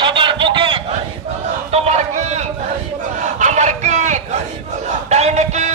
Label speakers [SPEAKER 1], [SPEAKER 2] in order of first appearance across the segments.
[SPEAKER 1] সবার বুকে। তোমার কি? আমার কি? তাই নাকি?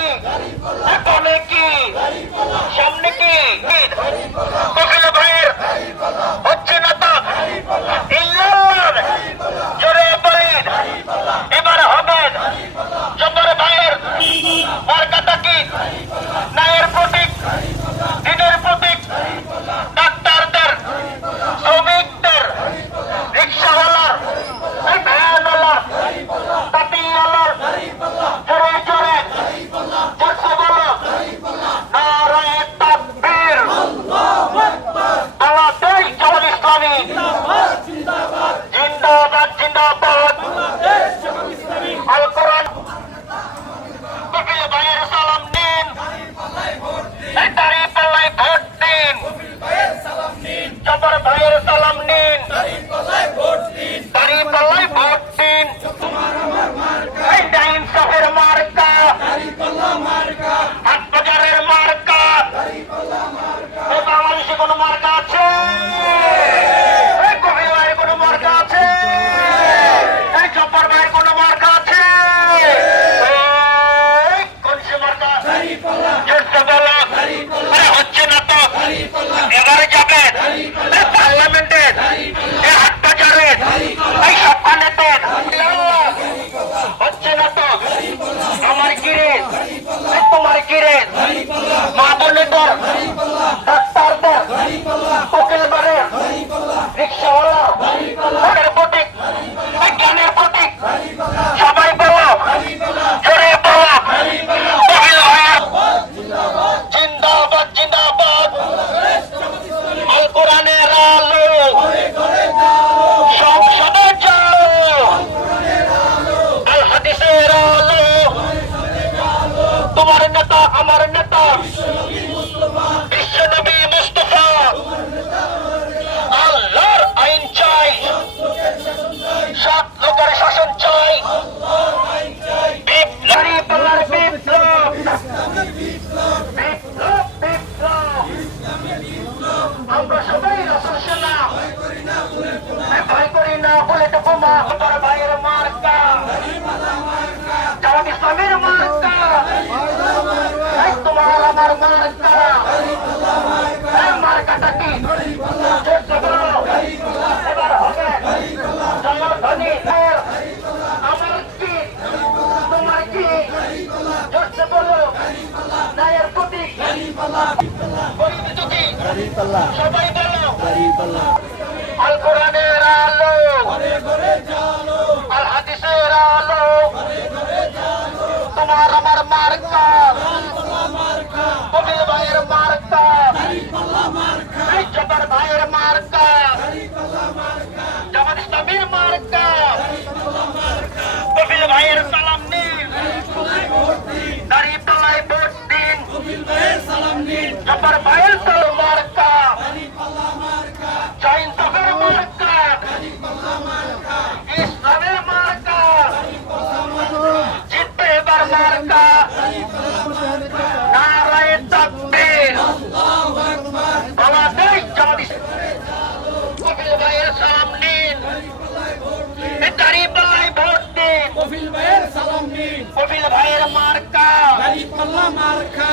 [SPEAKER 1] তোমার কিরে তোমার কিরে মা বললেন বিশ্বনবী মুস্তফা আল্লাহর আইন চাই। সৎ লোকের শাসন চাই। বিপ্লবী পালার বিপ্লব। আমরা সবাই রসুল সেনা ভয় করি না, বলে তো বোমা তোর ভাইয়ের মার্কা। ইসলামের মার্কা সবাই আল কোরআনের আলো। ঘরে ঘরে জানো রবিল ভাইয়ের মার্কা। মার্কা।